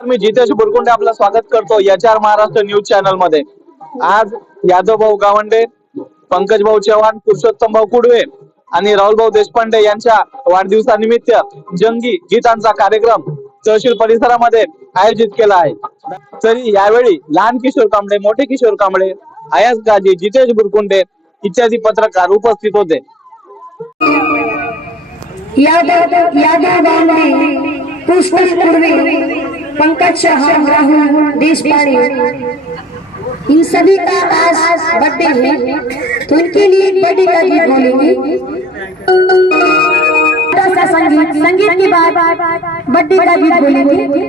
मी जितेश बुरकुंडे आपलं स्वागत करतो याच्यावर महाराष्ट्र न्यूज चॅनलमध्ये. आज यादव भाऊ गावंडे पंकज भाऊ चव्हाण पुरुषोत्तम भाऊ कुडवे आणि राहुल भाऊ देशपांडे यांच्या वाढदिवसानिमित्त जंगी गीतांचा कार्यक्रम तहसील परिसरामध्ये आयोजित केला आहे. तरी यावेळी लहान किशोर कांबळे मोठे किशोर कांबळे आयास गाजी जितेश बुरकुंडे इत्यादी पत्रकार उपस्थित होते. यादव यादव गांधी पंकज शाह राहुल देशपांडे इन सभी का आज बर्थडे है तो इनके लिए बर्थडे का गीत बोलेंगे। संगीत संगीत के बाद बर्थडे का गीत बोलेंगे।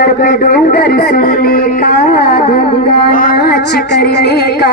डोंगर पे डोंगर सुनने का? गंगा नाच करने का?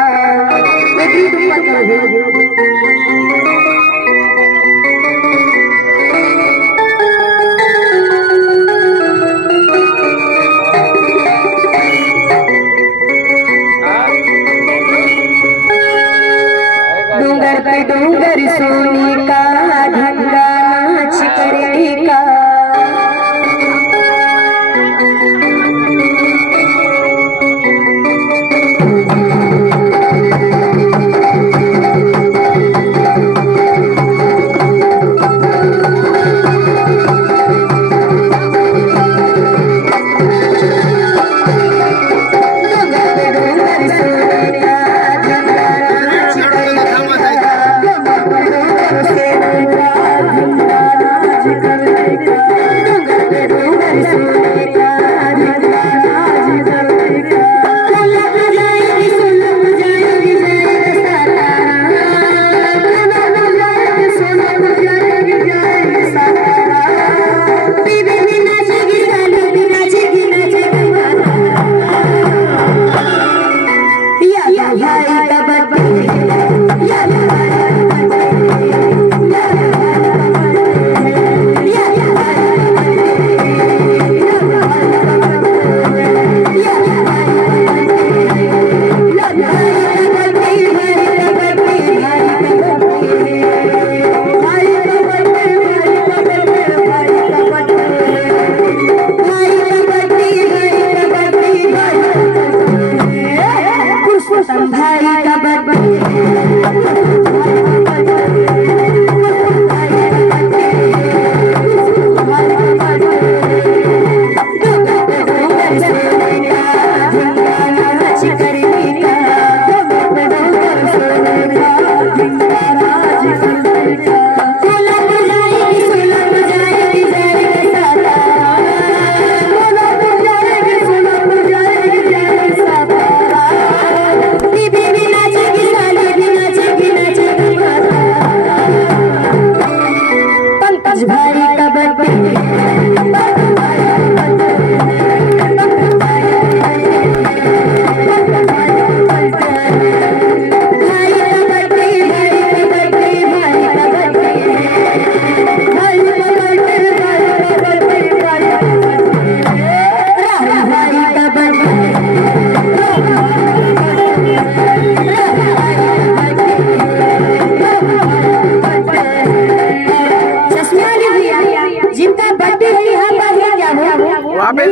अगर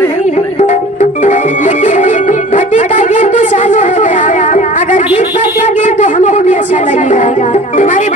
गीत बजेंगे तो हमको भी अच्छा लगेगा। हमारे